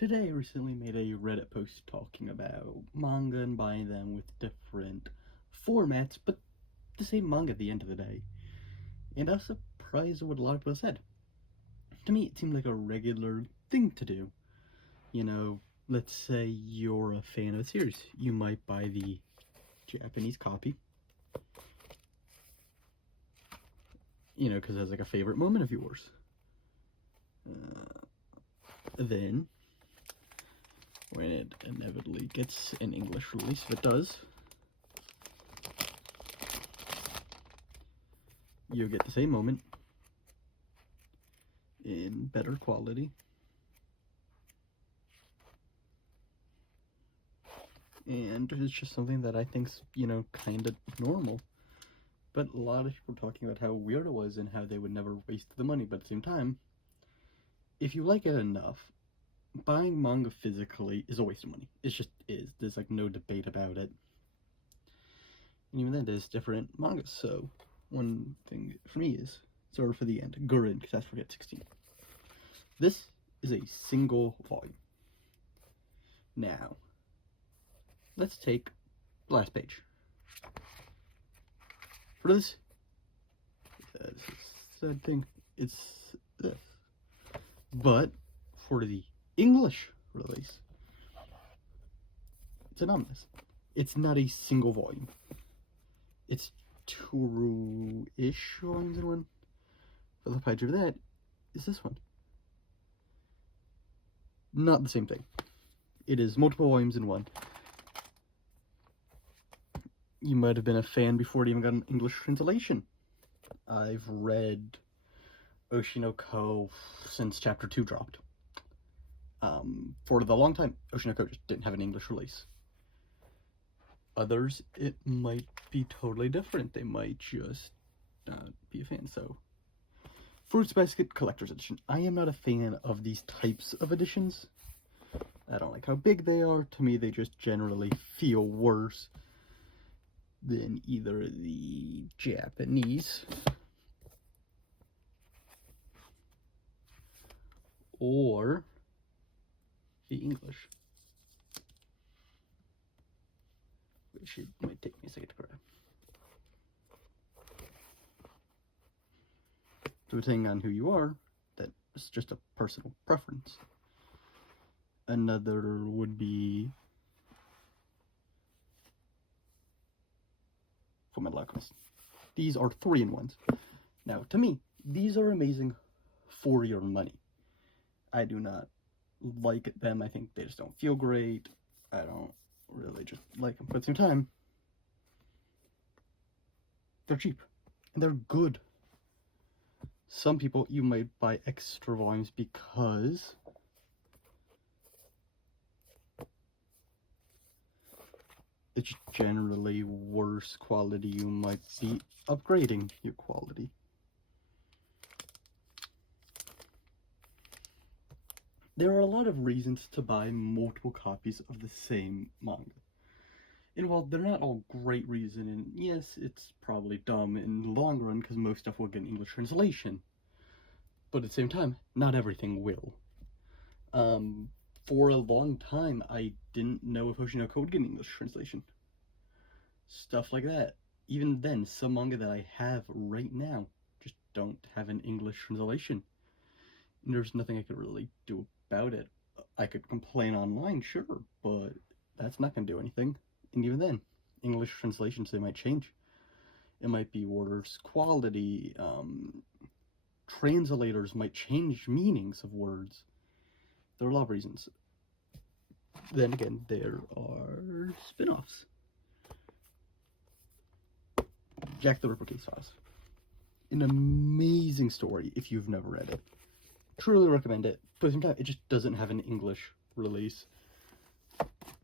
Today, I recently made a Reddit post talking about manga and buying them with different formats, but the same manga at the end of the day. And I was surprised at what a lot of people said. To me, it seemed like a regular thing to do. You know, let's say you're a fan of a series. You might buy the Japanese copy, because it has like a favorite moment of yours. Then, when it inevitably gets an English release, if it does, you get the same moment in better quality. And it's just something that I think's, kind of normal. But a lot of people are talking about how weird it was and how they would never waste the money. But at the same time, if you like it enough, buying manga physically is a waste of money. It just is. There's like no debate about it. And even then, there's different mangas. So one thing for me is, sorry for the end, Gurren, because that's Forget 16. This is a single volume. Now, let's take the last page. For this sad thing, it's this. But for the English release, it's anonymous. It's not a single volume. It's two-ish volumes in one. For the page of that is this one. Not the same thing. It is multiple volumes in one. You might have been a fan before it even got an English translation. I've read Oshinoko since chapter 2 dropped. For the long time, Oshinoko just didn't have an English release. Others, it might be totally different. They might just not be a fan. So, Fruits Basket Collector's Edition. I am not a fan of these types of editions. I don't like how big they are. To me, they just generally feel worse than either the Japanese or the English. Which it might take me a second to grab. Depending on who you are, that's just a personal preference. Another would be Fullmetal Alchemist. These are 3-in-1s. Now, to me, these are amazing for your money. I do not like them. I think they just don't feel great. I don't really just like them. But at the same time, they're cheap. And they're good. Some people, you might buy extra volumes because it's generally worse quality. You might be upgrading your quality. There are a lot of reasons to buy multiple copies of the same manga. And while they're not all great reason, and yes, it's probably dumb in the long run because most stuff will get an English translation. But at the same time, not everything will. For a long time, I didn't know if Oshinoko would get an English translation. Stuff like that. Even then, some manga that I have right now just don't have an English translation. And there's nothing I could really do about it. I could complain online, sure, but that's not going to do anything. And even then, English translations, they might change. It might be worse quality. Translators might change meanings of words. There are a lot of reasons. Then again, there are spin-offs. Jack the Ripper Case Files. An amazing story if you've never read it. Truly recommend it. But at the same time, it just doesn't have an English release.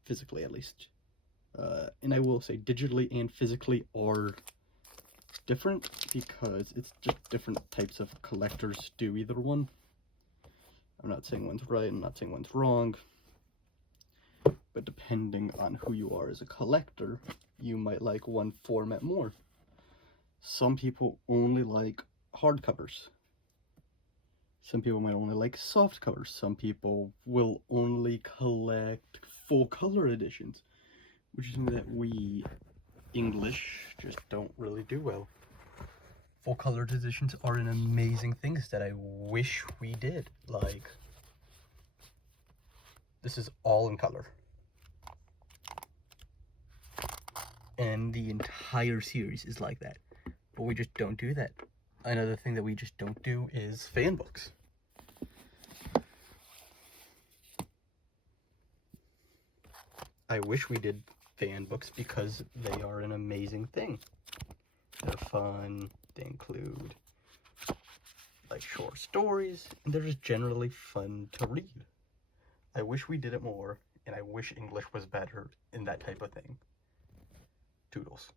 Physically, at least. And I will say, digitally and physically are different because it's just different types of collectors do either one. I'm not saying one's right, I'm not saying one's wrong. But depending on who you are as a collector, you might like one format more. Some people only like hardcovers. Some people might only like soft covers. Some people will only collect full color editions, which is something that we English just don't really do well. Full colored editions are an amazing thing that I wish we did. Like, this is all in color. And the entire series is like that. But we just don't do that. Another thing that we just don't do is fan books. I wish we did fan books because they are an amazing thing. They're fun, they include like short stories, and they're just generally fun to read. I wish we did it more, and I wish English was better in that type of thing. Toodles.